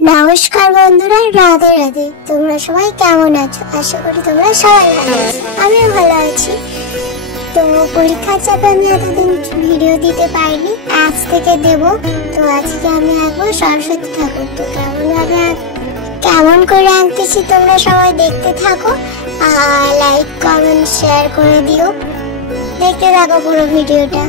নমস্কার বন্ধুরা, রাধে রাধে। তোমরা সবাই কেমন আছো? আশা করি তোমরা সবাই ভালো আছো। আমিও ভালো আছি। তো পরীক্ষার চাপে আমি এতদিন ভিডিও দিতে পারিনি, আজ থেকে দেব। তো আজকে আমি আঁকবো সরস্বতী ঠাকুর। তো কেমন করে আঁকতেছি তোমরা সবাই দেখতে থাকো, আর লাইক কমেন্ট শেয়ার করে দিও। দেখতে থাকো পুরো ভিডিওটা।